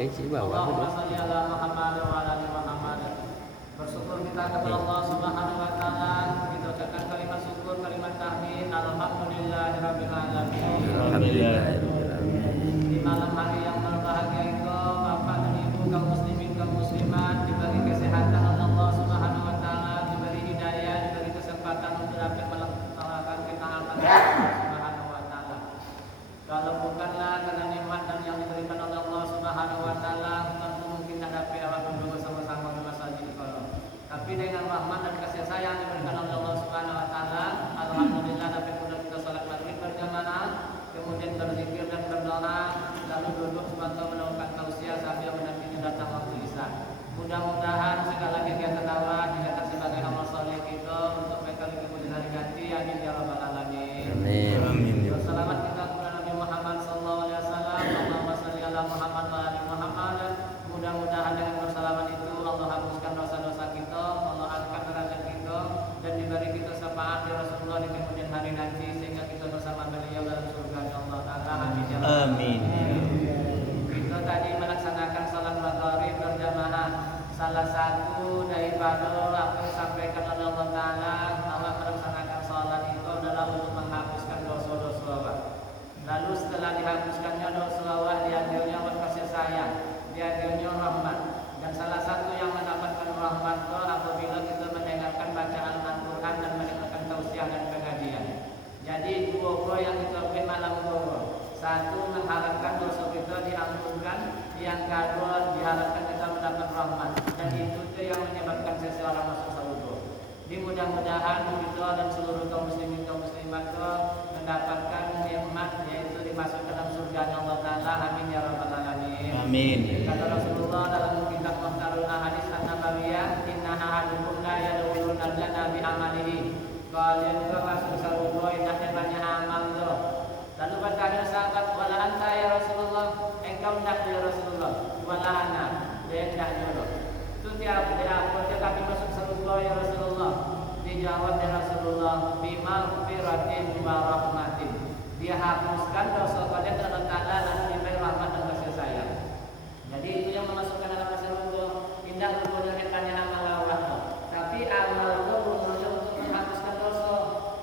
kayak ci bawah Allahumma udah. shalli ala Muhammad wa ala ali Muhammad. Bersyukur kita kepada Allah Subhanahu wa taala, kita ucapkan kalimat syukur, kalimat tahmid, alhamdulillahirabbil alamin. Di malam hari yang berbahagia itu, Bapak dan Ibu kaum muslimin kaum muslimat diberi kesehatan oleh Allah Subhanahu wa taala, diberi hidayah, diberi kesempatan untuk dapat melaksanakan ketaatan Allah Subhanahu wa taala. Kalau bukanlah karena nikmat dan yang diberikan oleh Allah Subhanahu wa taala, tentu mungkin tak dapat awak duduk bersama-sama di masjid kalau. Tapi dengan rahmat dan kasih sayang diberikan oleh Allah Subhanahu wa taala, alhamdulillah dapat kita salat maghrib berjamaah, kemudian berzikir dan berdoa, lalu duduk sebentar melakukan tausiah sambil menanti datang waktu isya. Mudah-mudahan segala kegiatan awak dijadikan sebagai amal saleh kita untuk bekal kemudian hari nanti. Amin ya rabbal alamin. Amin. Selamat kita kepada Nabi Muhammad sallallahu alaihi wasallam. Allahumma shalli ala Muhammad wa ali Muhammad. Mudah-mudahan dengan bersalaman itu Allah hapuskan dosa-dosa kita, Allah angkat derajat kita, dan diberi kita syafaat di Rasulullah di kemudian hari nanti sehingga kita bersama beliau dalam surga Allah Taala. Amin ya rabbal alamin. Kita tadi melaksanakan salat maghrib berjamaah. Salah satu daripada apa yang disampaikan oleh Allah Taala, Allah melaksanakan salat itu adalah untuk menghapuskan dosa-dosa awak. Lalu setelah dihapuskannya dosa awak, diambilnya kasih sayang, diambilnya rahmat. Dan salah satu yang mendapatkan rahmat itu apabila kita mendengarkan bacaan Al-Quran dan mendengarkan tausiah dan pengajian. Jadi dua yang kita beri malam dua. Satu mengharapkan dosa kita diampunkan, yang kedua diharapkan kita mendapat rahmat. Dan itu yang menyebabkan seseorang masuk surga. Mudah-mudahan kita dan seluruh kaum muslimin kaum muslimat mendapatkan nikmat yaitu dimasukkan dalam surga Allah Taala. Amin ya rabbal alamin. Amin. Kata Rasulullah dalam kitab Muhtarul Ahadits An-Nabawiyah, inna ahadukum la yadkhulul jannata bi amalihi. Kalian itu masuk surga indahnya banyak amal tu. Lalu bertanya sahabat, wala anta ya Rasulullah, engkau tidak ya Rasulullah, wala ana, dia tidak dulu. Itu dia kami masuk surga ya Rasulullah. Dijawab ya Rasulullah, bima firatin wa rahmatin. Dia hapuskan dosa kalian dalam Taala lalu diberi rahmat dan kasih sayang. Jadi itu yang memasukkan dalam surga. Indah berbuatnya amal awak. Tapi amal itu gunanya untuk menghapuskan dosa.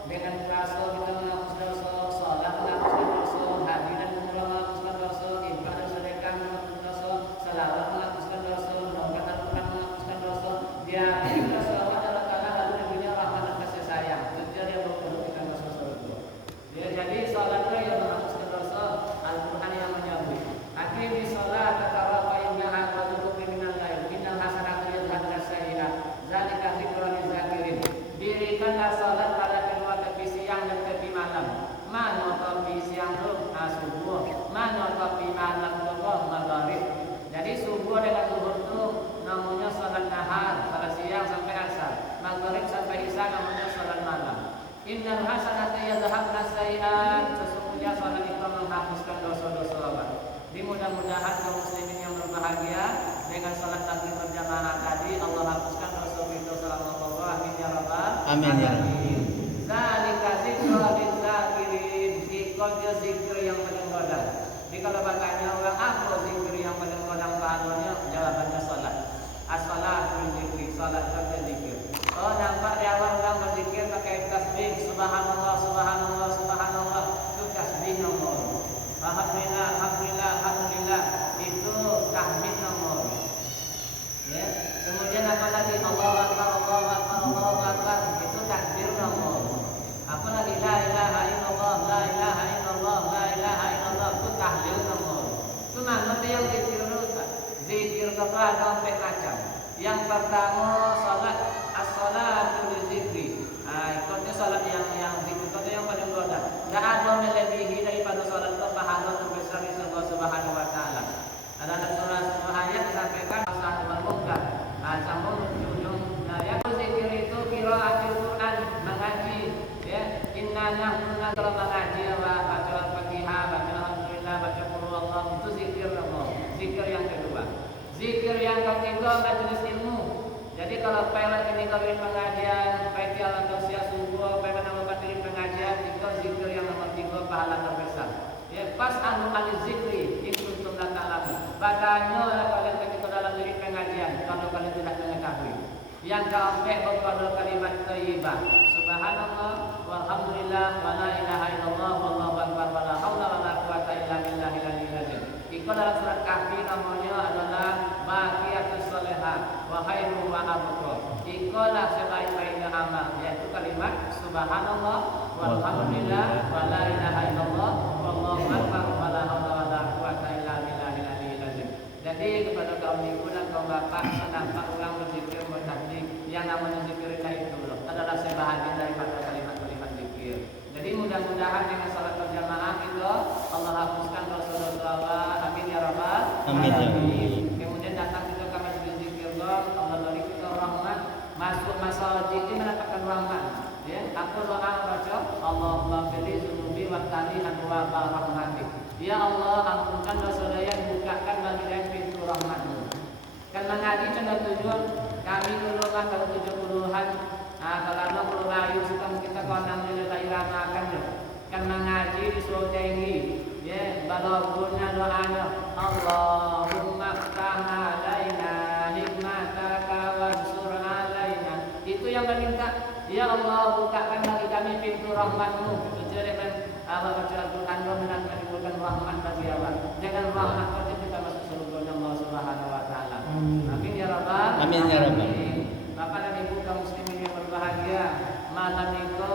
Dengan puasa kita menghapus dosa, salat menghapuskan dosa, haji dan umrah menghapuskan dosa, infak dan sedekah menghapuskan dosa, selawat menghapuskan dosa, mendoakan Al-Quran menghapuskan dosa. Dia dosa awak dalam Taala lalu diberinya rahmat dan kasih sayang. Itu dia berbuatkan dosa surga. Jadi salatnya yang menghapuskan dosa, Al-Quran yang menyebut. Akhirnya salat tatarafa innaha wa tuqbi minal lail. Innal hasanata yadhhabna sayyi'at. Zalika dzikra lizakirin. Dirikanlah salat pada kedua tepi siang dan tepi malam. Mana tepi siang tu? Subuh. Mana tepi malam tu? Maghrib. Jadi subuh dengan zuhur tu namanya salat nahar, salat siang sampai asar. Maghrib sampai isya namanya salat malam. Innal hasanata yadhhabna sayyi'at. Sesungguhnya salat itu menghapuskan dosa-dosa awak. Mudah-mudahan kaum muslimin yang berbahagia dengan salat maghrib berjamaah tadi Allah hapuskan dosa kita selama Allah. Amin ya rabbal alamin. Zalika dzikra lizakirin. Ikut zikir yang paling godang. Jadi kalau bertanya orang apa zikir yang paling godang pahalanya, jawabannya salat. As-salatu zikri, salat itu zikir. Oh, nampak di awal orang berzikir pakai tasbih subhanallah subhanallah subhanallah. Itu tasbih nomor. Alhamdulillah, alhamdulillah, alhamdulillah. Itu tahmid nomor. Ya. Kemudian apa lagi? Allahu akbar, Allahu akbar, Allahu akbar. Itu takbir nomor. Apa lagi? La ilaha illallah, la ilaha illallah, la ilaha illallah. Itu tahlil nomor. Itu mana yang zikir dulu? Zikir apa ada 4 macam. Yang pertama salat, as-salatu lidzikri. Ikutnya salat yang zikir itu yang paling godang. Enggak ada melebihi daripada salat itu pahala terbesar di Allah Subhanahu wa taala. Dalam surah ayat disampaikan masalah wal munkar. Sambung ujung ayat zikir itu qiraatul Quran, mengaji ya. Inna nahnu naqra mengaji baca Al-Fatihah, baca alhamdulillah, baca qul huwallahu. Itu zikir Allah. Zikir yang kedua. Zikir yang ketiga majelis ilmu. Jadi kalau pilot ini kawin pengajian, baik di alam tausiah subuh, baik menambahkan diri pengajian, itu zikir yang nomor 3 pahala terbesar. Ya, pas anu al zikri itu kuntum la ta'lamun. Bacanya kalian ketika dalam diri pengajian kalau kalian tidak mengetahui. Yang keempat berkata kalimat thayyibah. Subhanallah walhamdulillah wa la ilaha illallah wallahu akbar wa la haula wa la quwata illa billahil aliyyil azim. Itu dalam surat Kahfi namanya adalah baqiyatus shalihah wa khairu wa abqa. Itulah sebaik-baiknya amal, yaitu kalimat subhanallah walhamdulillah wa la ilaha illallah wallahu akbar wa la haula wa la quwata illa billahil aliyyil azim. Jadi kepada kaum ibu dan kaum bapak, kenapa orang berzikir bertasbih? Yang namanya zikir itu loh adalah sebahagian daripada kalimat-kalimat zikir. Jadi mudah-mudahan dengan salat berjamaah itu Allah hapuskan dosa-dosa. Amin ya rabbal alamin. Kemudian datang juga kami berzikir Allah beri kita rahmat. Masuk masjid ini mendapatkan rahmat. Ya, aku doa baca Allahumma fili dzunubi wa tali abwaab rahmatik. Ya Allah, ampunkan dosa saya, bukakan bagi saya pintu rahmat-Mu. Kan mengaji contoh tujuan kami dulu kan kalau 70-an. Nah, kalau perlu rayu sekarang kita konang di daerah makan deh. Kan mengaji di Solo tinggi. Ya, balagurnya doanya Allahumma ftah alaina hikmataka wansur alaina. Itu yang meminta, ya Allah bukakan bagi kami pintu rahmat-Mu. Tujuan Allah baca Al-Quran dan menimbulkan rahmat bagi Allah. Jangan rahmat saja kita masuk surga Allah Subhanahu wa taala. Amin ya rabbal alamin. Amin ya rabbal. Bapak dan Ibu kaum muslimin yang berbahagia, malam itu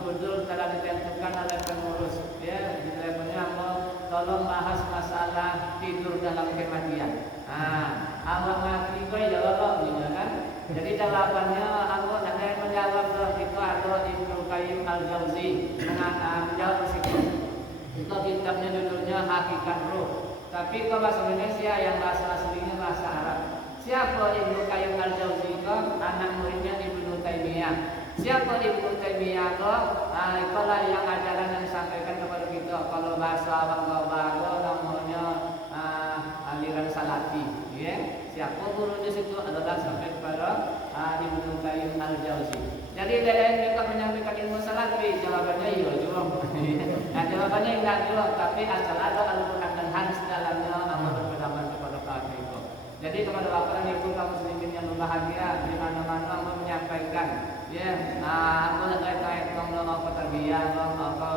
judul telah ditentukan oleh pengurus. Ya, di teleponnya mau tolong bahas masalah tidur dalam kematian. Allah mati kok ya Allah, kan? Jadi jawabannya Allah ada yang menjawab itu ada Ibnu Qayyim Al-Jauzi menjawab situ. Itu kitabnya judulnya Hakikat Ruh. Tapi kalau bahasa Indonesia yang bahasa aslinya bahasa Arab. Siapa Ibnu Qayyim Al-Jauzi itu? Anak muridnya Ibnu Taimiyah. Siapa Ibnu Taimiyah itu? Itulah yang ajaran yang disampaikan kepada kita. Kalau bahasa baru namanya aliran Salafi. Ya, siapa guru di situ adalah sampai kepada Ibnu Qayyim Al-Jauzi. Jadi dari mereka menyampaikan ilmu Salafi, jawabannya iya juga. Nah, jawabannya enggak juga, tapi asal ada Al-Quran dan hadis dalamnya amal berpedoman kepada kafir itu. Jadi kepada bapak dan ibu kaum muslimin yang berbahagia di mana-mana Allah menyampaikan, ya, aku nak kait kalau apa tarbiyah, apa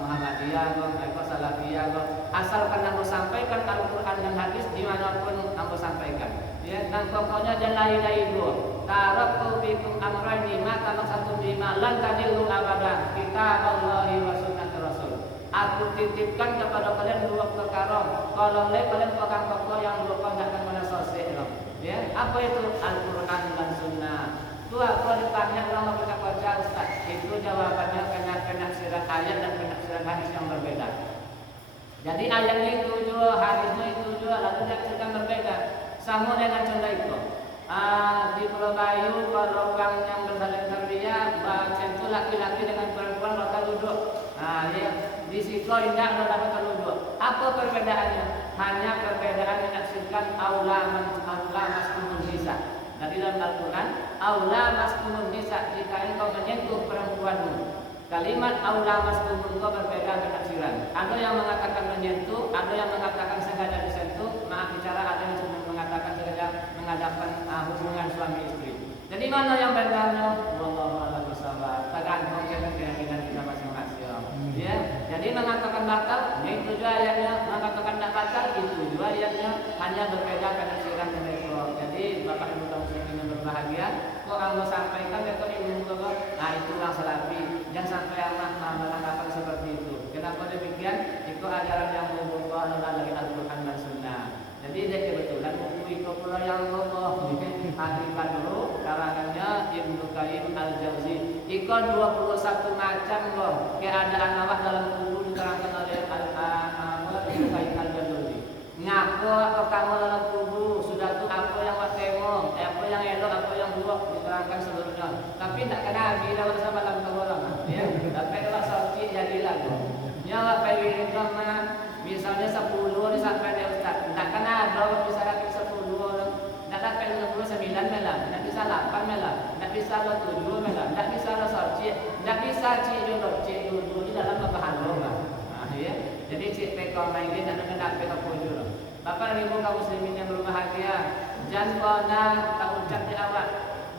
Muhammadiyah, apa Salafiyah, asalkan aku sampaikan Al-Quran dan hadis dimanapun aku sampaikan. Ya, dan pokoknya jangan lain dua. Taraktu fikum amrayni ma tamassaktum bima lan tadillu abadan. Kitaballahi wa sunnat Rasul. Aku titipkan kepada kalian dua perkara. Kalau kalian pegang pokok yang dua tidak akan menasosih. Ya, apa itu Al-Quran dan Sunnah? Tua kalau ditanya orang baca Ustaz, itu jawabannya kena penafsiran ayat dan penafsiran hadis yang berbeda. Jadi ayatnya itu juga, hadisnya itu juga, lalu penafsiran berbeda. Sama dengan contoh itu. Di Pulau Bayu, kalau orang yang bersalin tarbiyah, baca itu laki-laki dengan perempuan bakal duduk. Ya, di situ tidak ada bakal duduk. Apa perbedaannya? Hanya perbedaan menafsirkan aula maskumun nisa. Dari dalam Al-Quran, aula maskumun nisa, jika engkau menyentuh perempuanmu. Kalimat aula maskumun itu berbeda penafsiran. Ada yang mengatakan menyentuh, ada yang mengatakan sengaja disentuh. Maaf bicara, ada yang cuma mengatakan sengaja mengadakan hubungan suami istri. Jadi mana yang benarnya? Wallahu a'lam bishawab. Tergantung keyakinan kita masing-masing. Ya, jadi mengatakan batal, itu juga ayatnya. Mengatakan tidak batal, itu juga ayatnya. Hanya berbeda penafsiran mereka. Jadi bapak ibu kaum muslimin yang berbahagia, kok Allah sampaikan betul ilmu Allah. Nah, itu yang Salafi. Jangan sampai anak beranggapan seperti itu. Kenapa demikian? Itu ajaran yang berubah dari Al-Quran dan Sunnah. Jadi dia kebetulan buku itu pula yang Allah hakikat dulu karangannya Ibnu Qayyim Al-Jauzi. Ikon 21 macam loh keadaan awak dalam kubur diterangkan oleh Ibnu Qayyim Al-Jauzi. Ngaku atau kamu dalam kubur sudah tuh apa yang awak tengok, apa yang elok, apa yang buruk diterangkan seluruhnya. Tapi tidak kena bila bersama dalam kebolongan. Ya, tapi kalau sorti jadilah. Nyawa pengen sama misalnya 10 sampai dia Ustaz. Tak kena ada misalnya 10 orang. Tak dapat 69 malam, tak bisa 8 malam, tak bisa 7 malam, tak bisa sorti, tak bisa dulu di dalam pemahaman. Ya. Jadi cik pekong main dia tak ada dapat apa dulu. Bapak dan Ibu kaum muslimin yang berbahagia, jangan kona tak ucap di awak.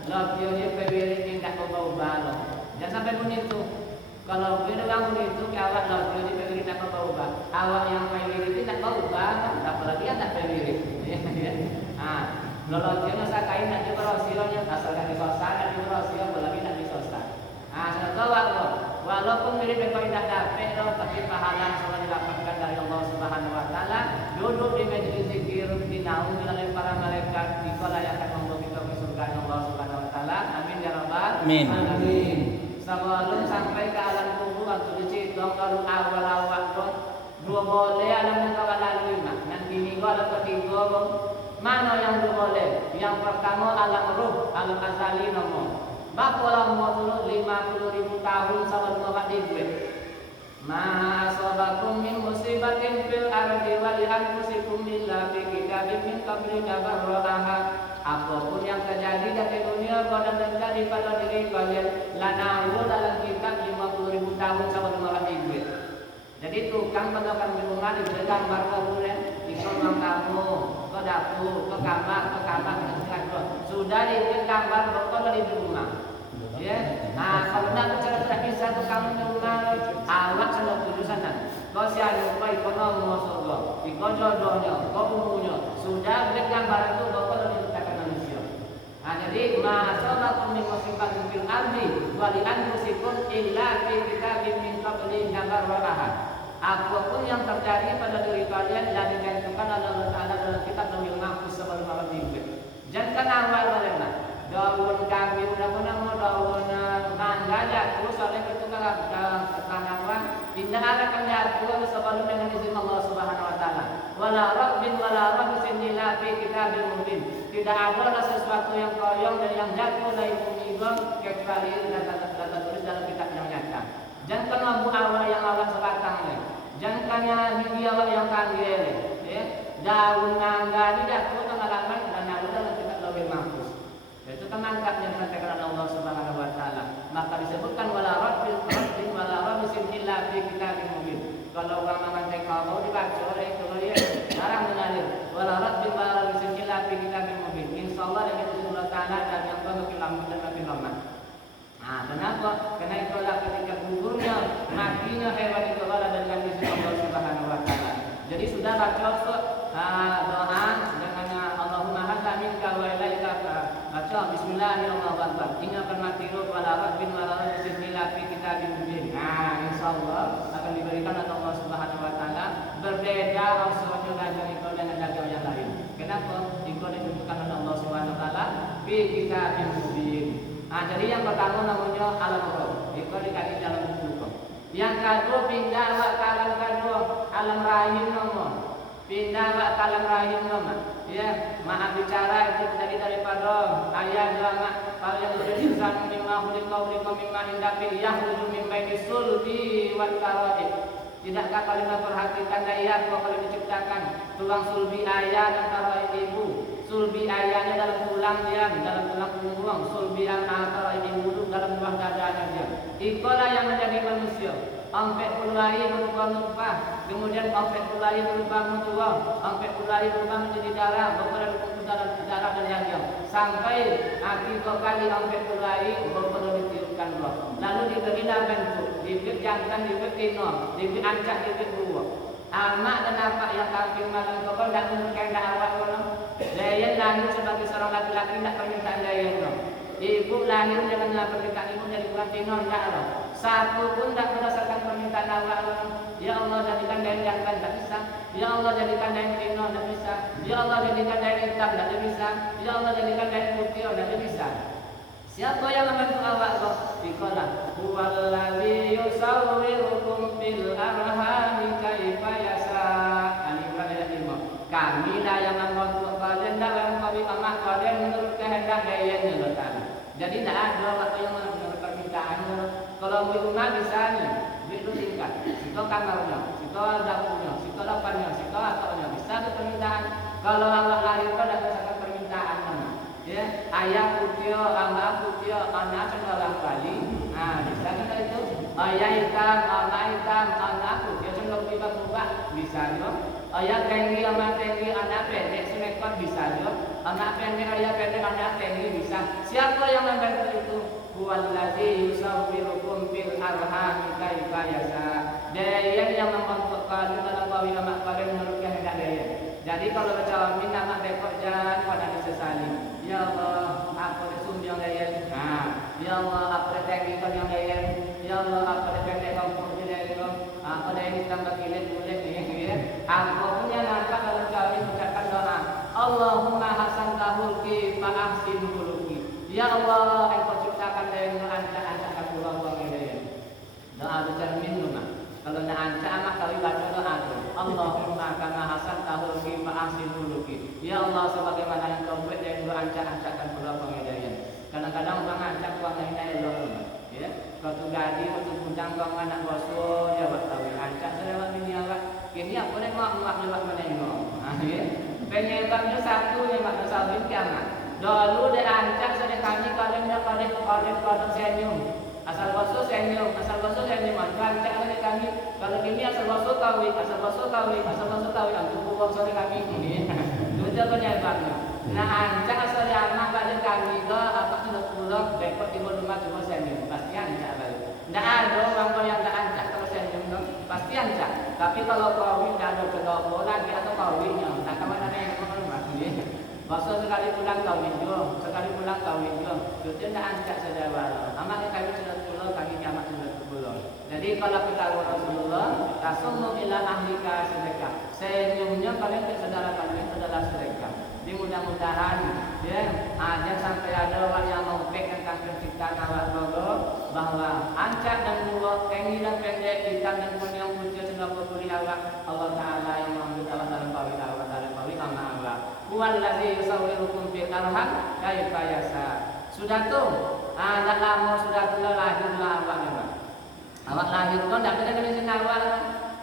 Lopio ni pewiri tidak ubah-ubah loh. Jangan sampai pun itu. Kalau beda kamu itu ke awak lopio ni pewiri tidak ubah-ubah. Awak yang pewiri tidak ubah, apalagi yang tak pewiri. Ah, lopio nasa kain nak diberosionya, asalkan disosan, nak diberosio, apalagi nak disosan. Ah, sudah tahu loh. Walaupun mirip dengan tidak dapat loh, tapi pahala semua didapatkan dari Allah Subhanahu Wa Taala. Duduk di majelis zikir, dinaungi oleh para malaikat, dikola yang akan membawa kita ke surga Allah Subhanahu Wa Taala. Amin ya rabbal alamin. Sebelum sampai ke alam kubur, waktu dicitong kalau awal-awal dua boleh alam yang kau lalui mah. Nanti minggu alam ketiga, mana yang dua boleh? Yang pertama alam ruh, alam azali nomor. Bakulah umur 50.000 tahun sama dengan duit. Ma asabakum min musibatin fil ardi wa li anfusikum illa fi kitabim min qabli tabarraha. Apapun yang terjadi dari dunia pada terjadi pada diri kalian lanahu dalam kitab 50.000 tahun sama dengan duit. Jadi tukang menekan di rumah diberi gambar kemudian di ruang tamu, ke dapur, ke kamar, sudah diberi gambar pokoknya di rumah. Ya, nah kalau nak bicara tidak bisa tu kamu di rumah awak sudah tujuan. Kau siapa kau ekonomi masuk kau jodohnya, kau umurnya sudah beri gambar itu pokoknya diletakkan manusia. Nah jadi masalah min musibatin fil ardi wa li anfusikum illa fi kitabim min qabli nabarraha. Apapun yang terjadi pada diri kalian dan ditentukan oleh Allah Taala dalam kitab Lauhul Mahfuz sebelum malam minggu. Jangan awal oleh daun kami udah mau daun mangga jatuh soalnya itu tanaman indah ada kan jatuh sebelum dengan izin Allah Subhanahu Wa Taala. Wala rabbin wala rabbisin illa fi kitabim mubin. Tidak ada sesuatu yang koyong dan yang jatuh dari bumi kecuali data tulis dalam kitab yang nyata. Jangan lampu awal yang awal sebatang nih. Jangan gigi awal yang kanggel ya. Daun mangga ini jatuh tengah halaman dan ada dalam kitab Lauhul Mahfuz. Itu temangkat yang disampaikan oleh Allah Subhanahu Wa Taala. Maka disebutkan wala rabbin wala rabbisin illa fi kitabim mubin. Kalau orang memantai mau dibaca oleh itu ya jarang mengalir. Wala rabbin wala rabbisin illa fi kitabim mubin. Insyaallah dengan izin Allah Taala dan yang makin lama dan makin lama. Nah, kenapa? Karena itulah ketika gugurnya matinya hewan itu adalah dengan izin Allah Subhanahu Wa Taala. Jadi sudah baca doa dengan Allahumma hadza minka wa ilaika baca bismillahirrahmanirrahim. Ingatkan mati roh wala rabbin wala rabbisin illa fi kitabim mubin. Nah, insyaallah akan diberikan oleh Allah Subhanahu Wa Taala berbeda rasulnya dengan dagang yang lain. Kenapa? Itu ditentukan oleh Allah Subhanahu Wa Taala fi kitabim mubin. Nah, jadi yang pertama namanya alam roh. Itu dikasih dalam buku. Yang kedua pindah ke alam kedua, alam rahim nomor. Pindah ke alam rahim nomor. Ya, maaf bicara itu jadi daripada ayat jangan kalau yang berusaha mimma huliqauli mimma indafi yahruju min baini sulbi wal tara'ib. Tidakkah kalian memperhatikan ayat bahwa kalian diciptakan tulang sulbi ayah dan tara'ib ibu. Sulbi ayahnya dalam tulang dia, dalam tulang punggung, sulbi antara ibu dalam buah dadanya dia. Itulah yang menjadi manusia. Angkat pulai berupa nutfah, kemudian angkat pulai berupa mutuah, angkat pulai berupa menjadi darah, berupa darah dan jantung. Sampai tiga kali angkat pulai baru ditiupkan roh. Lalu diberilah bentuk, diberi jantan, diberi tino, diberi ancak, diberi buah. Amak dan apa yang kambing malam kau tidak menurunkan awak kau. Daya lahir sebagai seorang laki-laki tidak permintaan daya kau. Ibu lahir dengan permintaan ibu dari bulan tino tidak loh. Satu pun tidak berdasarkan permintaan awak kau. Ya Allah jadikan daya jantan tidak bisa. Ya Allah jadikan daya tino tidak bisa. Ya Allah jadikan daya hitam tidak bisa. Ya Allah jadikan daya putih tidak bisa. Siapa yang membantu awak kau? Dikola huwallazi yusawwirukum fil arhami kaifa yasha. Al-Imran ayat 5. Kamilah yang membantu kalian dalam kami amat kalian menurut kehendak dayanya Allah Ta'ala. Jadi tidak ada waktu yang menurut permintaan. Kalau di rumah bisa nih, itu tingkat. Situ kamarnya, situ dapurnya, situ depannya, situ ataunya bisa ke permintaan. Kalau awak lahir kau tidak berdasarkan permintaan mana? Ya, ayah putih, anak putih, anak cenderung kali. Nah, bisa kita itu ayah hitam, anak putih cenderung berubah, bisa dong. Ayah tinggi sama tinggi anak pendek sinekot bisa jo. Anak pendek ayah pendek anak tinggi bisa. Siapa yang membantu itu? Huwallazi yusawwirukum fil arham kaifa yasha. Dia yang membentuk kalian dalam bawi amak kalian menurut kehendak dia. Jadi kalau baca minna mak bekok jangan pada disesali. Ya Allah, aku disum yang dia. Nah, ya Allah, aku tinggi kau yang dia. Ya Allah, aku pendek kau pun dia. Aku dah ini tambah kilit boleh ni. Aku punya nampak kalau kami ucapkan doa. Allahumma hasan tahulki fa ahsin khuluqi. Ya Allah, engkau ciptakan dari ancak-ancak aku Allah ini. Doa bercermin rumah. Kalau nak ancak amak kami baca doa tu. Allahumma kama hasan tahulki fa ahsin khuluqi. Ya Allah, sebagaimana yang kau buat dari ancak-ancakkan Allah ini. Kadang-kadang orang ancak orang lain Allah. Ya, kau tu gadi, kau tu kundang kau anak bosku, ya buat tahu ancak selewat ini awak. Kini apa ni mak lewat mana ini? Ya, penyebabnya satu yang mak sawin kiamat. Dulu dia ancak sudah kami kalian dah kalian senyum. Asal bosku senyum, ancak sudah kami. Kalau kini asal bosku kawin, asal bosku antuk buang sudah kami ini. Itu penyebabnya. Nah ancak asal anak pada kami ke apa sudah pulang, bekot di rumah cuma senyum, pasti ancak balik. Tidak ada orang yang tak ancak kalau senyum tu, pasti ancak. Tapi kalau kawin tak ada kedua lagi atau kawinnya, tak kemana yang rumah ini. Masa sekali pulang kawin jo, itu tidak ancak saja baru. Amat kami sudah pulang, kami kiamat sudah pulang. Jadi kalau kita Rasulullah, tasummu ila ahlika sedekah. Senyumnya kalian ke saudara kalian adalah sedekah. Jadi mudah-mudahan ya, jangan sampai ada orang yang mengpek tentang penciptaan awak logo bahwa ancak dan dua tinggi dan pendek, hitam dan kuning putih sudah berpuri awak. Allah Taala yang mengambil awak dalam pawi sama awak. Huwallazi yusawwirukum fil arham kaifa yasha. Sudah tu, dah lama sudah lahirlah awak ni. Awak lahir tu tak ada dari sini awak.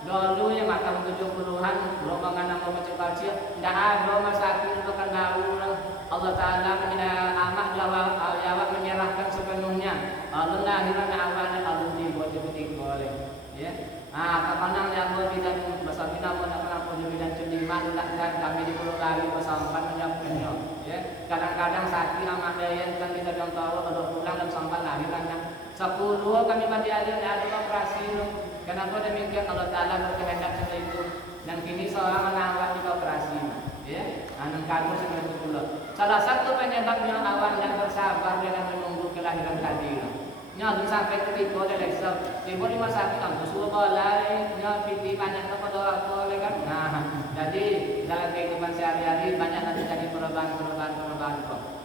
Dulu yang makan 70-an, rombongan nama macam kecil, tidak ada masakin untuk kandau. Allah Taala amat jawab menyerahkan sepenuhnya. Allah lahiran awalnya Allah dibuat begitu boleh. Ya, kapan yang boleh dan bahasa kita pun nak pernah punya dan cendima tidak kami di pulau lari bersampan menyiapkannya. Ya, kadang-kadang sakit amat daya kan kita belum tahu kalau pulang dan sampan lahirannya. 10 kami mandi ada operasi. Kenapa demikian? Allah Ta'ala berkehendak seperti itu. Dan kini seorang menawar di operasi. Ya, anak kamu seperti itu. Salah satu penyebabnya awal yang bersabar dengan menunggu kelahiran tadi. Nya sampai ketika dia lesok, tiba di masa kita suruh balai, nya piti banyak kepada aku kan. Nah, jadi dalam kehidupan sehari-hari banyak nanti jadi perubahan.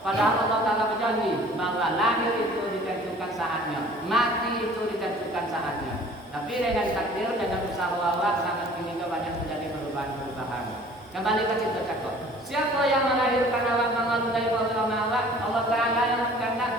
Padahal Allah Ta'ala berjanji bahwa lahir itu ditentukan saatnya, mati itu ditentukan saatnya. Tapi dengan takdir, dengan usaha awak sangat ingin banyak terjadi perubahan. Kembali ke cerita cakap. Siapa yang melahirkan awak mengalunai program awak? Allah Ta'ala yang berkehendak.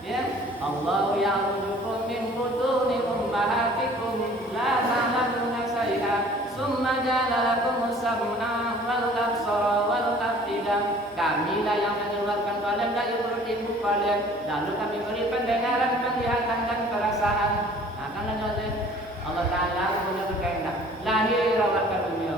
Ya, Allah ya'budukum min butuni ummahatikum la ta'lamuna shay'a summa ja'ala lakumus sam'a wal absara wal afida. Kamilah yang mengeluarkan kalian dari perut ibu kalian, lalu kami beri pendengaran, penglihatan dan perasaan. Nah, karena Allah Ta'ala punya berkehendak lahir awak ke dunia.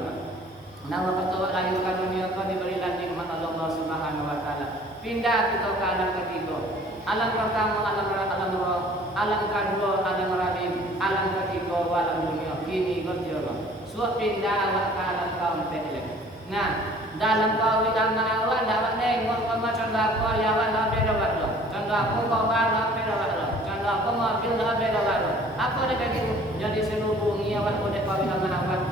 Nah, waktu lahir ke dunia kau diberi nikmat Allah Subhanahu Wa Ta'ala. Pindah kita ke alam ketiga. Alam pertama alam roh, alam kedua alam rahim, alam ketiga alam dunia. Kini kerja suap pindah awak ke alam kaum pelek. Nah, dalam kau dalam awak dapat nengok macam apa yang awak beda beda. Contoh aku kau awak beda beda. Contoh aku mobil beda beda. Apa dia begitu? Jadi selubungi awak boleh kau sama awak.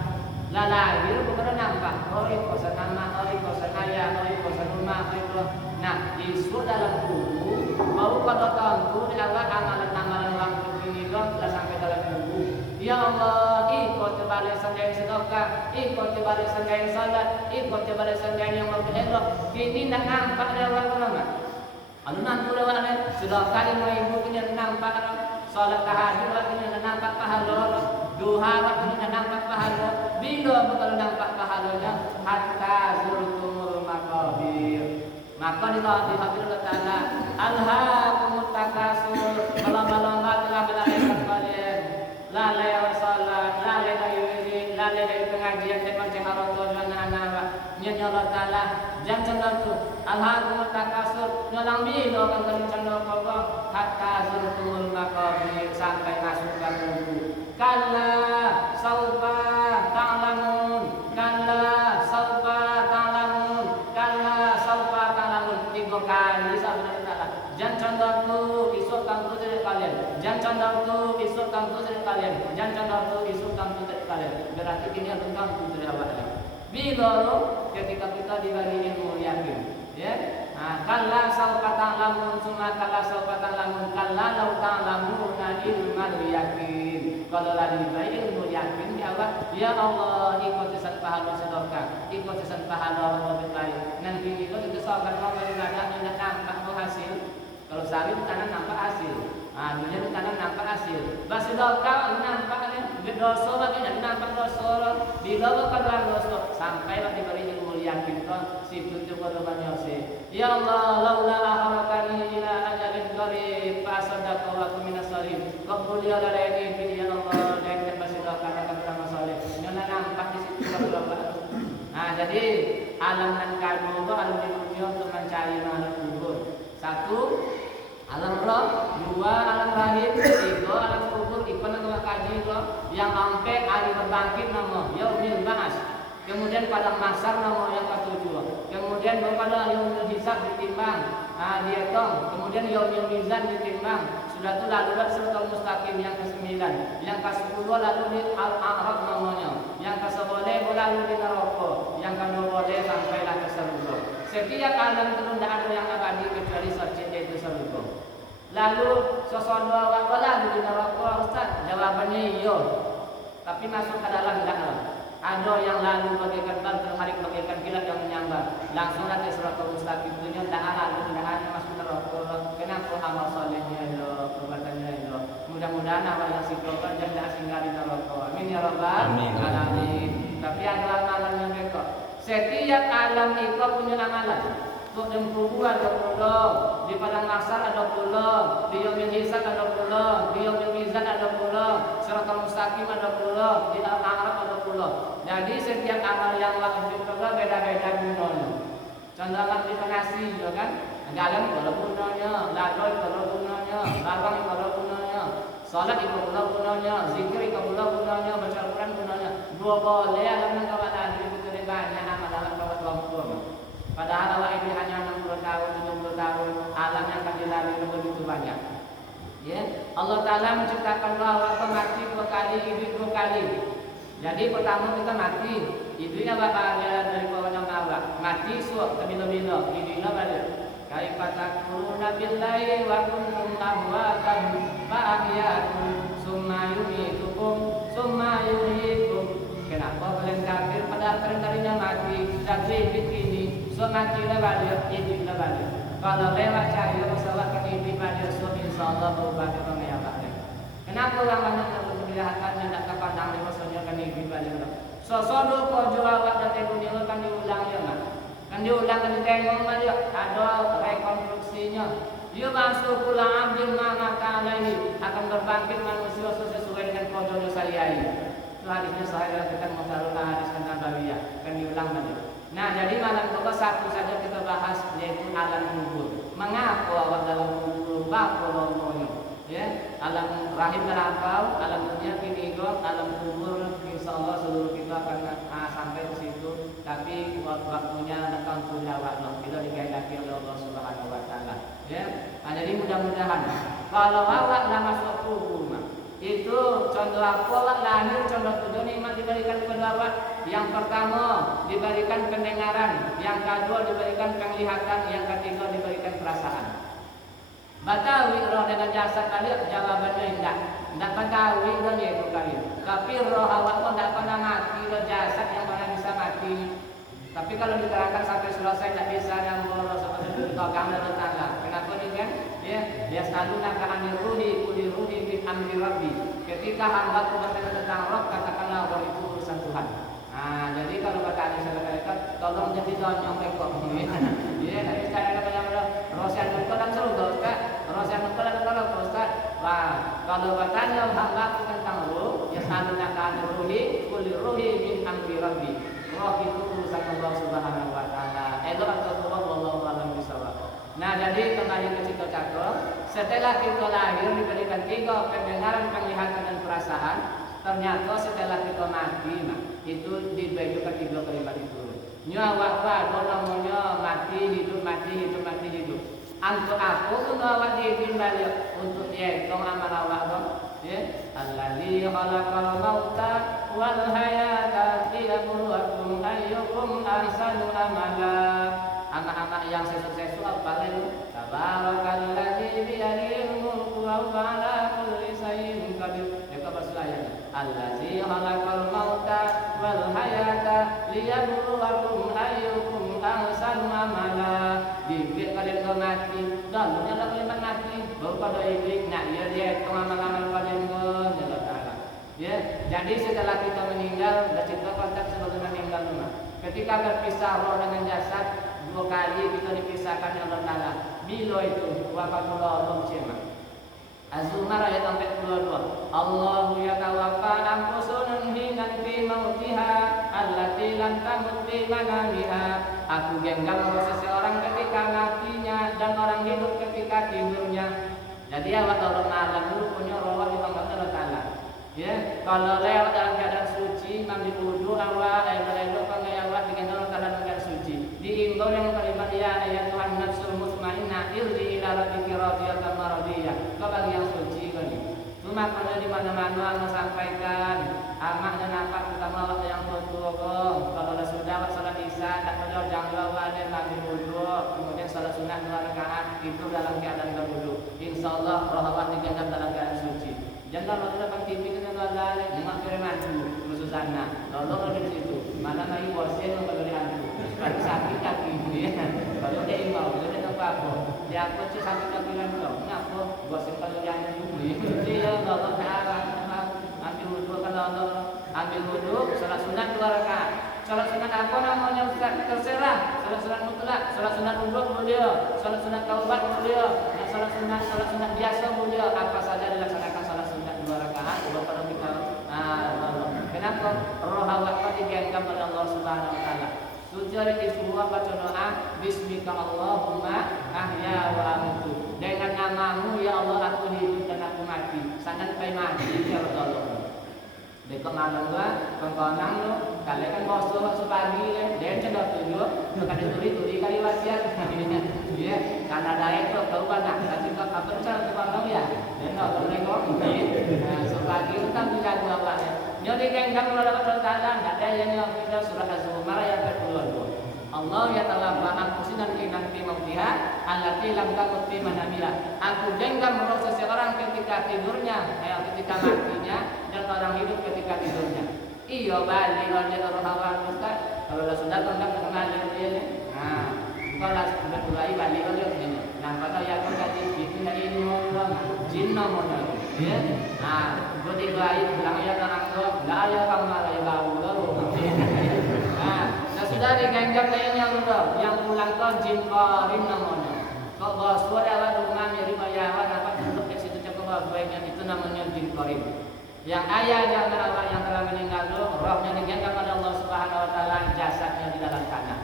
Lahir bukan nampak. Oh, kosan nama, oh, kosan ayah, oh, kosan rumah, oh. Nah, isu dalam buku mau pada tentu di awal amalan-amalan waktu ini telah sampai dalam buku. Ya Allah, ikut balasan yang sedekah, ikut balasan yang salat, ikut balasan yang berdoa. Kini nak nampak lewat mana? Anu nanti lewat sedekah 5.000 punya nampak. Salat tahajud waktunya nampak pahala. Duha waktunya nampak pahala. Bila betul nampak pahalanya? Hatta zurtumul maqabir. Maka di hati Allah Ta'ala alhaakumut takasur, berlomba-lomba telah melahirkan kalian. Lalai salat, lalai dari wirid, lalai dari pengajian dan macam harata jana wa nya Allah taala jan canda tu alhaqum takasur nyolang bilo kan kali canda apa hatta zurtumul maqabir sampai masuk ke kubur. Kalla saufa ta'lamun, kalla saufa ta'lamun, kalla saufa ta'lamun. 3 kali sabda taala jan canda tu isuk kang tu dari kalian, jan canda tu isuk kang tu dari kalian, jan canda tu isuk kang tu dari kalian. Berarti ini akan kang tu dari awalnya. Bila ketika kita diberi ilmu yakin, ya. Nah, kalla saufa ta'lamun, summa kalla saufa ta'lamun, kalla law ta'lamuna ilmal yakin. Kalau lagi diberi ilmu yakin di awal, ya Allah, ikut sesan pahala sedekah, ikut sesan pahala lebih baik. Nanti itu sahabat mau beribadah tidak nampak hasil. Kalau sawit tanam nampak hasil. Ah, dunia tanam nampak hasil. Basi sedekah nampak dosa bagi nampak dosa. Bila kalau dosa sampai diberi ilmu yakin kan situ korbannya sih. Ya Allah, laula akharakani ila ajalin qarib fa saddaqa wa kuntu minas salihin. Qabul ya lalaini bi ya Allah dan bersedekah akan beramal. Nyana nampak di situ kalau nah, jadi alam nan kalbu itu alam di dunia untuk mencari alam kubur. 1 alam roh, 2 alam rahim, 3 alam kubur. Ikon nama kaji itu yang sampai hari berbangkit nama yaumil ba'ats. Kemudian pada mahsyar nama yang ke-7. Kemudian pada yaumil hisab ditimbang. Nah, dihitung. Kemudian yaumil mizan ditimbang. Sudah itu lalu siratal mustaqim yang ke-9. Yang ke-10 lalu di al-a'raf namanya. Yang ke-11 lalu di neraka. Yang ke-12 sampailah ke surga. Setiap alam itu tidak ada yang abadi kecuali surga itu surga. Lalu sosodwa lalu di neraka Ustaz? Jawabannya iya. Tapi masuk ke dalam tidaklah. Ada yang lalu bagaikan bal terharik bagaikan kilat yang menyambar. Langsung nanti siratal mustaqim dunia tidak lalu tidak hanya masuk neraka. Kenapa amal solehnya itu, perbuatannya itu. Mudah-mudahan amal yang sifatnya jangan singgah di neraka. Amin ya rabbal alamin. Tapi ada amalan yang bekok. Setiap alam itu punya amalan. Untuk dengkubu ada pula, di padang mahsyar ada pula, di yaumil hisab ada pula, di yaumil mizan ada pula, siratal mustaqim ada pula, di al-a'raf ada pula. Jadi setiap amal yang Allah berikan beda-beda gunanya. Contohnya di nasi, ya kan? Galang kalau gunanya, ladoi kalau gunanya, labang kalau gunanya, salat itu pula gunanya, zikir itu pula gunanya, baca Al-Quran gunanya. Dua boleh alam kawan ada itu banyak amal-amal kawat lampur. Padahal Allah ini hanya 60 tahun, 70 tahun, alam yang akan dilalui begitu banyak. Ya, Allah Taala menciptakan bahwa mati 2 kali, hidup 2 kali. Jadi pertama kita mati, hidupnya bakal dari bawahnya Allah. Mati suap bila-bila, hidupnya balik. Kaifa takfuruna billahi wa kuntum amwatan fa ahyaakum summa yumitukum summa yuhyikum. Kenapa kalian kafir padahal kalian mati? Jadi begini. So matilah balik, hiduplah balik. Kalau lewat cahaya masalah hidup balik, so insyaallah berubah ke balik. Kenapa orang banyak yang kelihatannya tidak kepandang maksudnya kan hidup balik? So sodo ko jawab dan dunia kan diulang ya mak. Kan diulang kan ditengok balik. Ada rekonstruksinya. Dia masuk pulang abdul maka alaihi akan berbangkit manusia sesuai dengan kodenya saliai. Itu hadisnya saya katakan masalah hadis tentang Nabawiyah kan diulang balik. Nah, jadi malam itu satu saja kita bahas yaitu alam kubur. Mengapa awak dalam kubur? Bapa bapaknya, ya? Alam rahim neraka, alam dunia kini go, alam kubur. Insyaallah seluruh kita akan sampai ke situ. Tapi waktunya akan terlewat loh. Kita dikait oleh Allah Subhanahu Wa Taala. Ya. Nah, jadi mudah-mudahan kalau awak dah masuk kubur, itu contoh apa lahir contoh 7 nikmat diberikan kepada awak. Yang pertama diberikan pendengaran, yang kedua diberikan penglihatan, yang ketiga diberikan perasaan. Batawi roh dengan jasad kalian jawabannya tidak batawi dan yaitu kalian. Tapi roh awak pun tidak pernah mati, roh jasad yang pernah bisa mati. Tapi kalau diterangkan sampai selesai tidak bisa yang roh seperti togang dan tetangga. Kenapa ini kan? Ya, dia selalu nakani ruhi, kuli ruhi bin amri rabbi. Ketika hamba bertanya tentang roh, katakanlah roh itu urusan Tuhan. Nah, jadi kalau kata Aisyah tolong jadi donyong kok. Ya, tapi saya kepada Rasul dan surga Ustaz. Rasul dan neraka Ustaz. Wah, kalau bertanya hamba tentang roh, ya selalu nakani ruhi, kuli ruhi bin amri rabbi. Roh Jadi kembali ke cerita cakap, setelah kita lahir diberikan 3 pendengaran, penglihatan dan perasaan. Ternyata setelah kita mati, itu dibagikan 3 kalimat itu. Nyawa wa namanya mati hidup mati hidup mati hidup. Untuk aku awak dibikin balik untuk tong amal awak dong. Ya, allazi khalaqal mauta wal hayata liyabluwakum ayyukum ahsanu amala. Anak-anak yang sesu-sesu apa lalu? Tabarakalladzi biyadihil mulku wa huwa ala kulli syai'in qadir. Dekat bahasa ayat. Allazi khalaqal mauta wal hayata liyabluwakum ayyukum ahsanu amala. Dikit kalian kau mati, dalamnya lah kalian mati. Baru pada iblis nak dia amal-amal kalian ya. Jadi setelah kita meninggal, dah cerita konsep sebagai meninggal rumah. Ketika berpisah roh dengan jasad, 2 kali kita dipisahkan oleh Allah Taala. Bila itu wafatullah Allah cema. Az-Zumar ayat 42. Allahu yatawaffa anfusun hina fi mautiha allati lam tamut fi manamiha. Aku genggam seseorang ketika matinya dan orang hidup ketika tidurnya. Jadi awak orang malam dulu punya roh di tempat Allah Taala. Ya, kalau lewat dalam keadaan suci, mandi wudu awak elok-elok pakai awak dengan Allah Taala dalam keadaan suci. Diimbau yang kalimat ya ayat Tuhan nafsul mutmainnah irji ila rabbika radiyatan maradiyah. Kau bagi yang suci kan. Cuma kalau di mana-mana Allah sampaikan amak dan apa terutama waktu yang tua kalau sudah salat isya tak perlu jangan awak ada mandi wudu kemudian salat sunat 2 rakaat itu dalam keadaan berwudu. Insyaallah roh awak digenggam dalam keadaan suci. Jangan lalu dapat TV kita lalu mak firman khusus sana. Lalu di situ mana lagi bosen membeli hantu. Kalau sakit kaki ya. Kalau dia imbau, kalau dia apa? Dia aku sakit kaki kan kau. Ngapa bosen kalau dia hantu. Dia Allah Taala ambil wudu kalau ambil wudu salat sunat 2 rakaat. Salat sunat apa namanya Ustaz? Terserah. Salat sunat mutlak, salat sunat wudu boleh, salat sunat taubat boleh, salat sunat biasa boleh, apa saja dilaksanakan salat sunat 2 rakaat kalau kita kenapa roh awak digenggam oleh Allah Subhanahu wa taala. Tujuan itu semua baca doa bismika Allahumma ahya wa amutu. Dengan namamu ya Allah aku hidup dan aku mati. Sangat sampai mati ya Allah. Dekat malam gua, kongkonang lo, kalian kan bosok sepagi kan, dia cendok tujuh, kadang turi kali wasiat, ya, karena diet tuh tahu banyak, tapi kok apa cara kongkong ya, dan nggak boleh kok, sepagi itu kan punya 2 awalnya, nyori genggam kalau dapat taala, nggak ada yang kita surah Az-Zumar ayat 42. Allah ya tawaffa anfusan hina fi mautiha allati lam tamut fi manamiha. Aku genggam roh seseorang ketika tidurnya, ketika matinya dan orang hidup ketika tidurnya. Iyo balik roh awak Ustaz. Kalau sudah kontak kembali dia. Nah, kalau sudah mulai balik roh ini. Nah, kalau yang tadi itu dari ilmu jin nomor ya. Nah, jadi baik bilang ya orang tua, enggak ada kamu malah ya bau. Sudah digenggam lainnya udah yang pulang kau jin qarin namanya. Kau bawa suara awak rumah mirip ayawan apa untuk di situ cukup baiknya itu namanya jin qarin. Yang ayah jangan awak yang telah meninggal tuh rohnya digenggam oleh Allah Subhanahu wa taala, jasadnya di dalam tanah.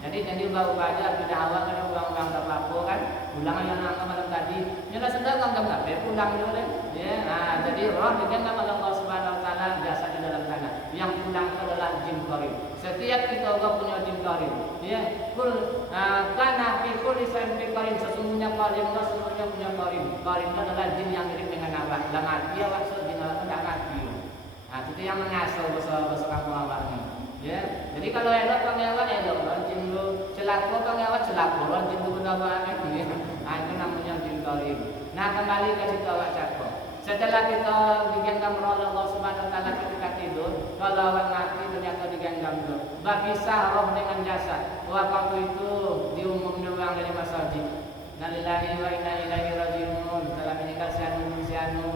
Jadi bau baja tidak awak kan uang-uang terlapo kan. Pulang yang nangkap malam tadi. Nyala sudah nangkap enggak pulang dulu ya. Nah, jadi roh digenggam oleh Allah Subhanahu wa taala, jasad di dalam tanah. Yang pulang adalah jin qarin. Setiap kita punya jin qarin. Ya, karena fikul lisan qarin sesungguhnya qarin Allah sesungguhnya punya qarin. Qarin adalah jin yang mirip dengan awak. Dalam arti awak jin awak tidak mati. Nah, itu yang mengasuh bahasa kampung awak ni. Ya, jadi kalau elok pengawat elok, jin lu celaka pengawat celaka, jin lu awak ni. Nah, itu namanya jin qarin. Nah, kembali ke situ awak cakap. Setelah kita digenggam oleh Allah Subhanahu wa taala ketika tidur, kalau awak mati ternyata digenggam tu. Berpisah roh dengan jasad. Waktu itu diumumkan orang dari masjid. Innalillahi wa inna ilaihi raji'un. Telah meninggal sianu.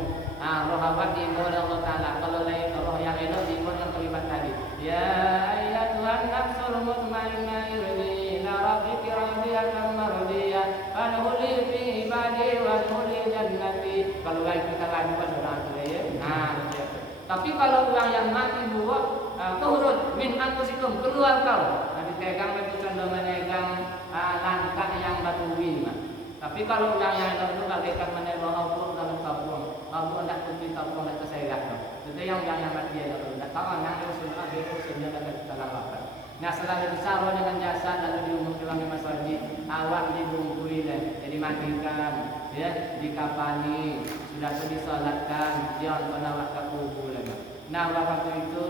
Roh awak diimbau oleh Allah taala. Kalau lain roh yang elok diimbau dengan kalimat tadi. Ya ayyatuhan nafsul mutmainnah irji ila rabbika radiyatan maradiyah. Fadkhuli fi ibadi wa dkhuli jannati. Kalau baik kita lagi pas orang tu ya. Nah, tapi kalau orang yang mati buat tuhurut min anfusikum keluar kau. Nanti pegang itu condong menegang langkah yang batuwi. Tapi kalau yang itu bagaikan menerima Allah dalam kapur, Allah nak pergi kapur nak terseret. Itu yang mati itu. Tak tahu yang itu sudah dalam apa. Nah setelah besar dengan jasa lalu diumumkan di masjid, awak dibungkui jadi mandikan, ya dikapani, sudah itu disolatkan, dia untuk awak ke kubur lagi. Nah waktu itu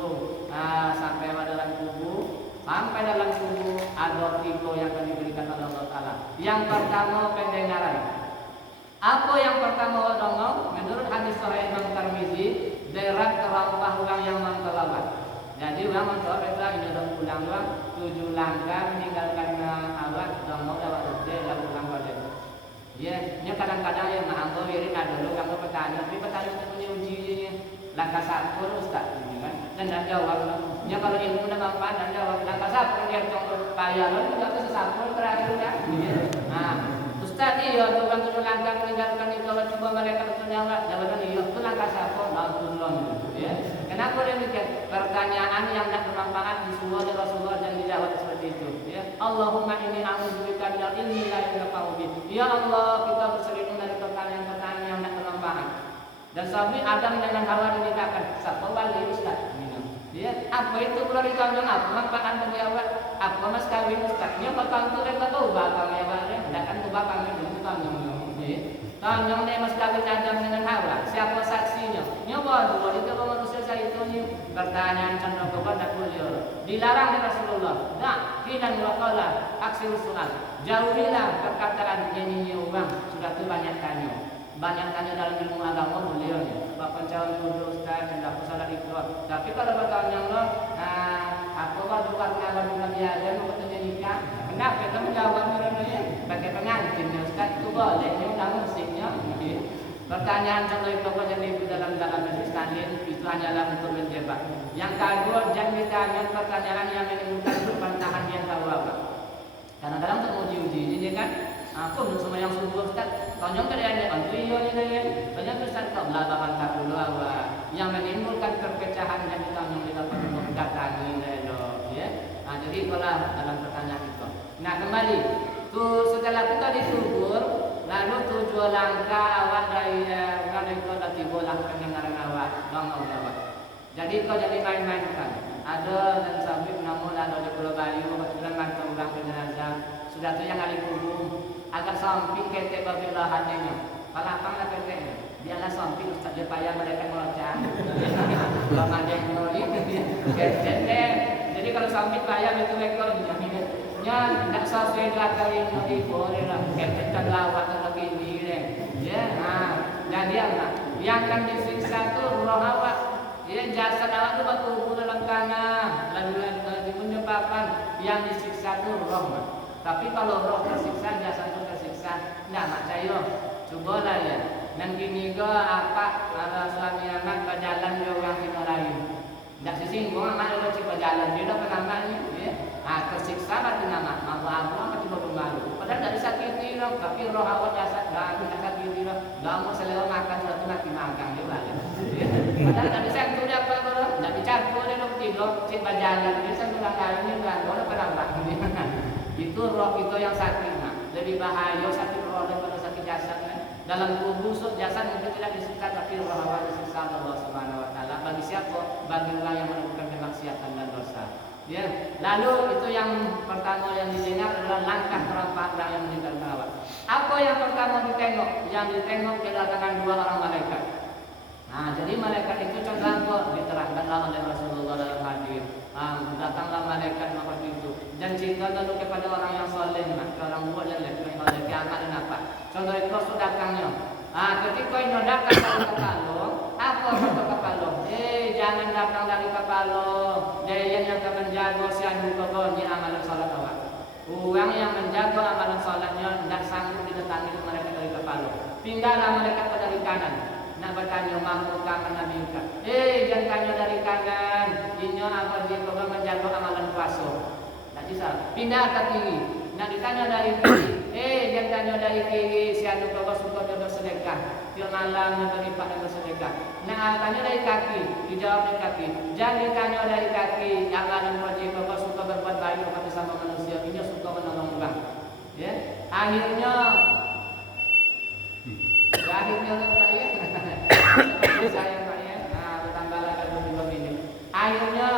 sampai dalam kubur ada tiga yang akan diberikan oleh Allah Taala. Yang pertama pendengaran. Apa yang pertama Allah menurut hadis Sahih Imam Tirmizi, derak terampah orang yang mentelawat. Jadi orang mencoba itu ini dalam pulang 7 langkah meninggalkan awak dan mau lewat rute lalu pulang pada. Ya, ini kadang-kadang ya anggo wirid ada dulu kamu petani, tapi petani itu punya ujinya langkah 1 Ustaz, kan? Dan jawab. Ya kalau ilmu udah mampan dan jawab langkah 1 dia contoh payah lalu enggak sesapul terakhir kan. Nah, Ustaz iya tukang 7 langkah meninggalkan itu kalau coba mereka bertanya jawaban iya itu langkah 1 langsung ya. Kenapa demikian? Pertanyaan yang tidak bermanfaat disuruh oleh Rasulullah dan dijawab seperti itu. Ya, Allahumma inni a'udzubika minal ilmi la yanfa'u. Ya Allah, kita berselindung dari pertanyaan-pertanyaan yang tidak bermanfaat. Dan sampai Adam dengan Hawa dinikahkan. Siapa wali Ustaz? Ya, apa itu perlu ditonjol apa? Manfaat bagi awak? Apa mas kawin Ustaz? Ya bakal tu mereka tahu bakal ya bakal. Tidak kan tu bakal itu tonjol. Ya. Tonjol ni mas kawin Adam dengan Hawa. Siapa saksinya? Ya bodoh. Itu manusia saya itu ni pertanyaan cenderung kepada beliau. Dilarang oleh Rasulullah. Nah, hilang wakala aksi usulan. Jauhilah perkataan ini orang sudah tu banyak tanya. Banyak tanya dalam ilmu agama beliau ni. Bapak calon guru Ustaz dan dapat salah ikrar. Tapi kalau bertanya Allah, apa bukan Nabi Nabi Adam waktu nikah? Kenapa kamu jawab ni? Pakai pengantin Ustaz itu boleh. Ini undang musiknya. Pertanyaan contoh itu apa yang ibu dalam majlis taklim itu hanyalah untuk menjebak. Yang kedua jangan ditanya pertanyaan yang menimbulkan perbantahan yang tahu apa. Karena dalam untuk uji-uji ini kan, aku untuk semua yang sungguh Ustaz, tanya kerjanya antri yo ini, tanya Ustaz kau belakangan tak dulu apa yang menimbulkan perpecahan yang ditanya di dalam datangi lo, ya. Nah jadi itulah dalam pertanyaan itu. Nah kembali, tuh setelah kita dikubur. Lalu 7 langkah awak dari itu ada 3 langkah pendengaran awak bang awak. Jadi kau jadi main-main kan. Ada dan sambil namun ada di Pulau Bayu kebetulan bantu orang jenazah. Sudah tu yang ahli kubur agak samping ketek babi lahannya. Palapang lah keteknya. Dialah samping Ustaz dia payah mereka melocak. Kalau ada yang menolong ketek. Jadi kalau samping payah itu ekornya. Nya tak sesuai belakang yang boleh lah. Ketek lawat lagi ini ya. Nah, jadi apa? Yang akan disiksa tu roh awak. Ya jasad awak tu berkubur dalam tanah. Lalu menyebabkan yang disiksa tu roh. Tapi kalau roh tersiksa, jasad tu tersiksa. Nah, mak saya cobalah ya. Nanti ni ke apa kalau suami anak berjalan di orang kita lain. Tak sesinggung anak dia cik berjalan dia dah penamanya ya. Tersiksa berarti nama abu-abu apa coba bermalu. Padahal tak disakiti orang, tapi roh awak jasad dah tak sakiti orang. Dah mau selera makan suatu nanti makan dia balik. Padahal tak disakiti dia apa orang, tak dicampur dia nak tidur cik berjalan dia sambil lain ni kan orang penambah. Itu roh itu yang sakit nak. Lebih bahaya sakit roh daripada sakit jasad kan. Dalam kubur jasad mungkin tidak disiksa tapi roh awak disiksa Allah Subhanahu Wa Taala. Bagi siapa? Bagi orang yang melakukan kemaksiatan dan dosa. Ya, lalu itu yang pertama yang didengar adalah langkah terampah orang yang meninggalkan awak. Apa yang pertama ditengok? Yang ditengok kedatangan 2 orang malaikat. Nah, jadi malaikat itu contoh diterangkan oleh Rasulullah dalam hadis. Datanglah malaikat seperti itu. Dan cinta lalu kepada orang yang soleh, orang buat yang lebih oleh kiamat dan apa. Contoh itu datangnya. Ketika ini datang dari kapalong, apa kata kapalong? Jangan datang dari kapalong. Dia yang akan menjaga sianu kebun amalan salat awak. Orang yang menjaga amalan salatnya tidak sanggup didatangi mereka dari kapalong. Pindahlah mereka ke dari kanan. Nak bertanya mampu kanan Nabi Muhammad. Jangan tanya dari kanan. Ini apa dia kebun menjaga amalan puasa. Tak bisa. Pindah ke kiri. Nak ditanya dari kiri. Jangan tanya dari kiri. Sianu kebun suka dia bersedekah. Tiap malam yang berlipat dan bersedekah. Nah, tanya dari kaki, dijawab dari kaki. Jangan ditanya dari kaki. Amalan wajib kebun suka berbuat baik kepada sama manusia. Ini suka menolong orang. Ya, akhirnya akhirnya Pak ya. Saya Pak ya. Nah, bertambah lagi begini. Akhirnya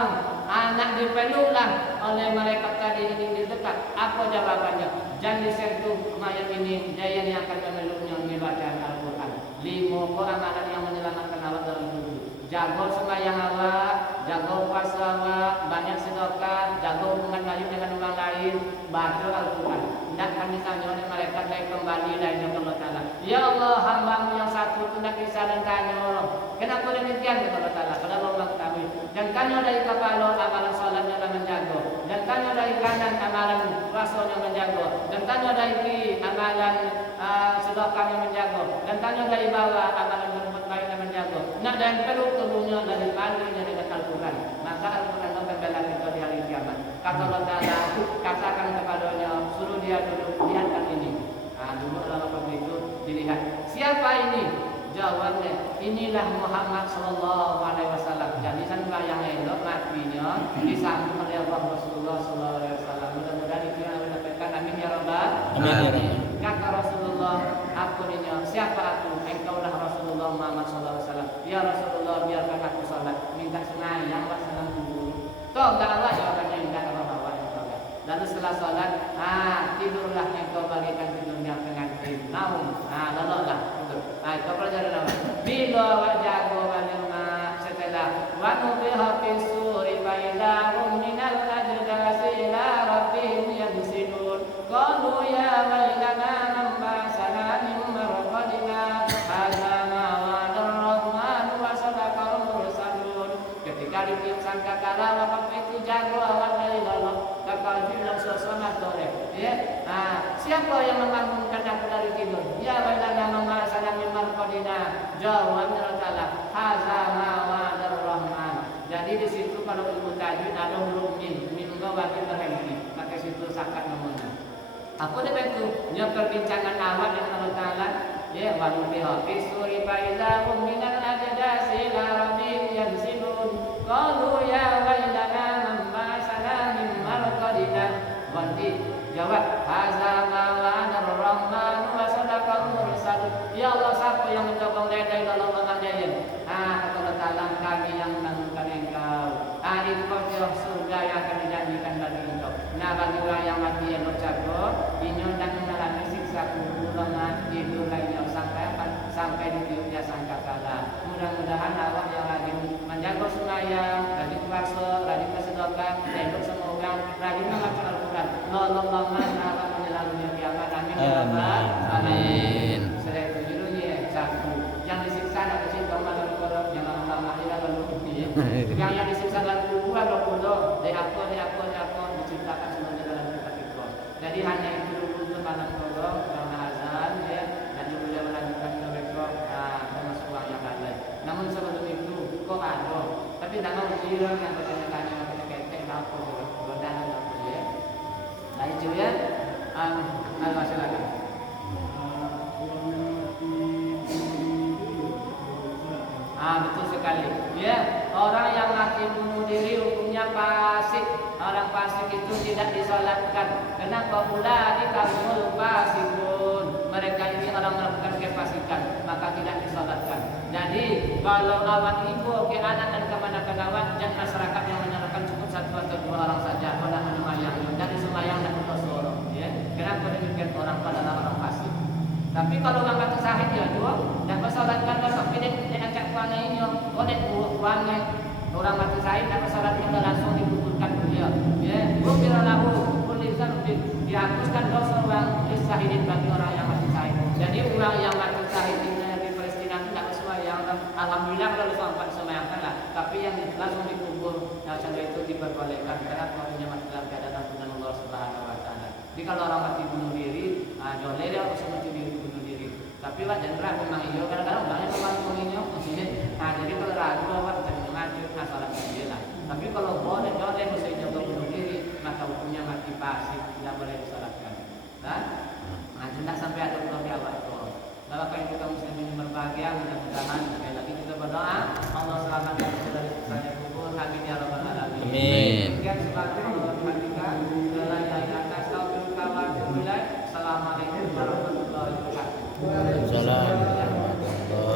anak dipeluklah oleh malaikat tadi ini di dekat. Apa jawabannya? Jangan disentuh mayat ini. Dia yang akan memeluknya membaca Al-Quran. 5 amalan yang menyelamatkan awak dalam kubur. Jaga sembahyang awak, jaga puasa awak, banyak sedekah, jaga hubungan baik dengan orang lain, baca Al-Quran. Tidak kami tanya oleh malaikat lain kembali lainnya ke Allah Ta'ala. Ya Allah, hamba-Mu yang satu itu tidak kisah dan tanya Allah. Kenapa demikian kata Allah Ta'ala? Padahal Allah ketahui. Dan kami dari kepala amalan salatnya dan menjaga. Dan kami dari kanan amalan puasanya menjaga. Dan kami dari amalan sedekahnya menjaga. Dan kami dari bawah amalan berbuat baiknya menjaga. Nak dan perlu tubuhnya dan dipanggilnya dengan Al-Quran. Maka Al-Quran akan bela kita di hari kiamat. Kata Allah Ta'ala, katakan kepadanya, suruh dia duduk, lihatkan ini. Duduk lalu begitu dilihat. Siapa ini? Jawabnya, inilah Muhammad Sallallahu Alaihi Wasallam. Jadi sampai yang elok matinya disambung oleh Rasulullah Sallallahu Alaihi Wasallam. Mudah-mudahan itu yang mendapatkan. Amin ya Rabbal Alamin. Kata Rasulullah, aku ini siapa aku? Engkaulah Rasulullah Muhammad Sallallahu Alaihi Wasallam. Ya Rasulullah, biarkan aku salat. Minta sembahyang wasallam dulu. Toh enggak Allah jawabannya enggak Allah. Lalu setelah sholat, tidurlah engkau bagikan tidurnya pengantin. Naum, leloklah tidur. Itu pelajaran apa? Bila wajahku walima setelah wanubiha fisuri faidahum minal ajdasi ila rabbihim yansilun. Qalu ya wailana nambasana min marqadina hadza ma wa'adar rahman wa sadaqal mursalun. Ketika ditiup sangkakala waktu itu jago awal dari lelok. Kalau dalam suasana sore, ya. Siapa yang membangunkan aku dari tidur? Ya wailana mama salam mimar qadina. Jawabnya Allah, haza ma wa'adar rahman. Jadi di situ kalau ilmu tajwid ada huruf mim berarti berhenti. Maka situ sakat namanya. Apa dia itu? Nya perbincangan awal dengan Allah Taala, ya wa nubiha fi suri fa idza hum minal ajdasi la rabbihim yansilun. Qalu ya wailana mama salam Wanti jawab haza ma wa'adar rahman wa sadaqal mursal. Ya Allah, siapa yang mencobong dari dalam pengajian? Kata Allah Ta'ala, kami yang menangkan engkau. Itu surga yang akan dijanjikan bagi engkau. Nah, bagi orang yang mati yang berjago, ini dan mengalami siksa kubur lemah itu lainnya sampai ditiupnya sangkakala. Mudah-mudahan awak yang rajin menjaga sembahyang, rajin puasa, rajin bersedekah, tunduk sama orang, rajin membaca Al-Quran. Allah akan menyelamatkan kiamat. Amin ya Rabbal Alamin. Setelah itu judulnya satu. Yang disiksa dan disiksa dalam kubur, yang lama-lama tidak lalu bukti. Yang disiksa dalam kubur ada kubur, di apa diciptakan semuanya dalam kitab itu. Jadi hanya itu dulu untuk malam kubur, karena azan ya, dan boleh melanjutkan ke besok termasuk uang yang lain. Namun sebelum itu kok ada, tapi tidak mau jiran yang bertanya-tanya kaitan apa godaan apa ya. Nah itu ya, silakan. Betul sekali. Ya, orang yang mati bunuh diri hukumnya fasik. Orang fasik itu tidak disolatkan. Kenapa pula dikamul fasikun? Mereka ini orang melakukan kefasikan, maka tidak disolatkan. Jadi kalau awak ibu ke anak dan kemana-mana awak, jangan masyarakat yang menyalakan cukup satu atau dua orang saja. Kalau sembahyang dari sembahyang dan berdoa. Ya, kenapa demikian orang adalah orang fasik? Tapi kalau orang mati sahid ya dua, dan bersolatkan sampai dia acak puannya ini, oleh puannya orang mati sahid dan bersolatkan langsung dikuburkan dia. Ya, bukira lahu kulli dzambin, dihapuskan dosa orang sahidin bagi orang yang mati sahid. Jadi orang yang mati sahid di Palestina tidak sembahyang, alhamdulillah kalau sampai sembahyangkan lah. Tapi yang langsung dikubur, yang saja itu diperbolehkan karena punya mati dalam keadaan ampunan Allah Subhanahu Wa Taala. Jadi kalau orang mati bunuh diri, boleh dia harus mati bunuh diri. Tapi lah jangan ragu memang iyo, kadang-kadang orangnya memang menginyo, maksudnya. Jadi kalau ragu awak jangan mengaju masalah dia lah. Tapi kalau boleh mesti jaga bunuh diri, maka hukumnya mati fasik, tidak boleh disolatkan. Tidak sampai ada keluarga awak itu. Lalu kalau kita muslimin berbahagia, mudah-mudahan sekali lagi kita berdoa Allah selamatkan kita dari siksa kubur. Amin ya rabbal alamin. Amin. Sekian sebagai Allah kita. Assalamualaikum warahmatullahi wabarakatuh. Salam.